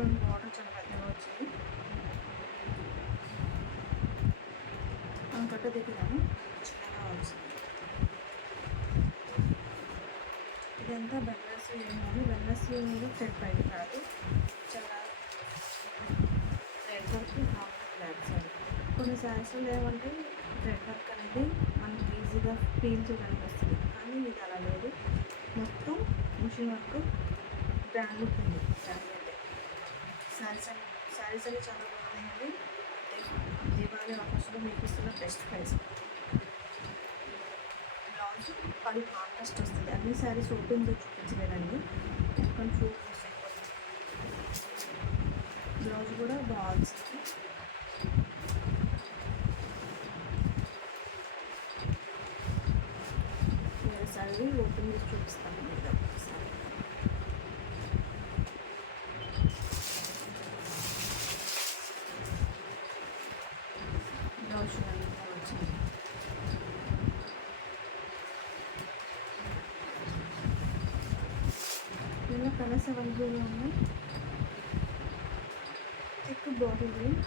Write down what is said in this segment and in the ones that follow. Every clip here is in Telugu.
చూడండి బార్డర్ చాలా పెద్దగా వచ్చింది. కట్ట దగ్గర చిన్నగా వచ్చింది. ఇదంతా బెనారస్ కానీ బెనారస్ మీద థ్రెడ్ పైన కాదు, చాలా థ్రెడ్ వర్క్ ఫ్లాట్ సారీ. కొన్ని శారీస్లో ఏమంటే థ్రెడ్ వర్క్ అనేది మనకి ఈజీగా పీల్ చేయడానికి వస్తుంది, కానీ ఇది అలా లేదు. మొత్తం మిషన్ వర్క్ బ్రాండ్ లుక్ ఉంది శారీ అంటే. శారీస్ అన్ని చాలా బాగున్నాయండి. దీపావళి ఆఫర్స్లో మీకు ఇస్తున్న బెస్ట్ ప్రైస్. బ్లౌజ్ పది కాంట్రాస్ట్ వస్తుంది. అన్ని శారీస్ ఓపెన్ చేసి చూపించలేదండి, ఎందుకంటే షూట్ మిస్ అయిపోతుంది. బ్లౌజ్ కూడా బాగుంది. వేరే శారీ ఓపెన్ చేసి చూపిస్తాను మీకు ఒకసారి. బ్లౌజ్ చూడండి వచ్చింది. ఇలా కలర్స్ అవైలబుల్గా ఉన్నాయి. Thick bottle red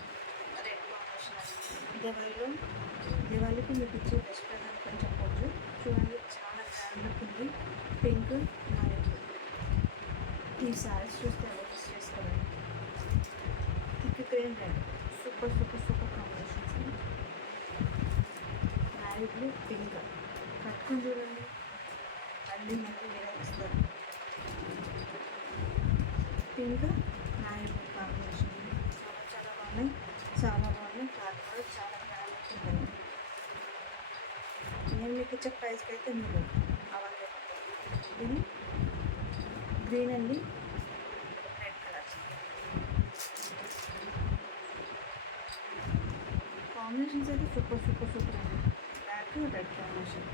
combination. దివాళీకి మీకు ఇచ్చే బెస్ట్ ప్రజెంట్ అని చెప్పవచ్చు. చూడండి చాలా గ్రాండ్ ఉంది. పింక్ మరియు ఈ శారీస్ చూస్తే అడ్జస్ట్ చేసుకోండి. Thick green red super super super combinations. Married pink కట్టుకుని చూడండి, మళ్ళీ వేరే ఇస్తారు. పింక్ మ్యారీడ్ కాంబినేషన్ చాలా బాగున్నాయి, చాలా బాగున్నాయి. క్లాత్ కూడా చాలా గ్రాండ్ ఉంటుంది. నేను మీకు ఇచ్చే ప్రైస్కి అయితే మీరు అవైలబుల్. ఇది గ్రీన్ అండి, రెడ్ కలర్ కాంబినేషన్స్ అయితే సూపర్ సూపర్ సూపర్ అండి. Black red combination.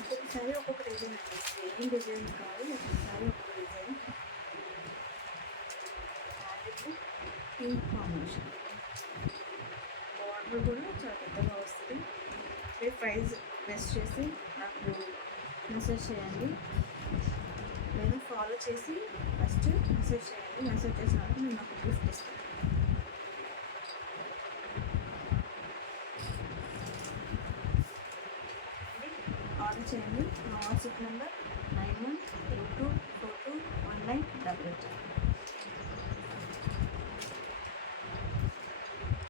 ఒక్కొక్కసారి ఒక్కొక్క డిజైన్ అండి, సేమ్ డిజైన్ కాదు, ఒక్కొక్కసారి ఒక్కొక్క డిజైన్. పింక్ కాంబినేషన్ బార్డర్ కూడా చాలా పెద్దగా వస్తుంది. మీ ప్రైస్ బెస్ట్ చేసి నాకు మెసేజ్ చేయండి, లేదా ఫాలో చేసి ఫస్ట్ మెసేజ్ చేయండి. మెసేజ్ చేసినాక నేను నాకు గిఫ్ట్ ఇస్తాను. ఆర్డర్ చేయండి. నా వాట్సాప్ నెంబర్ 9182421988.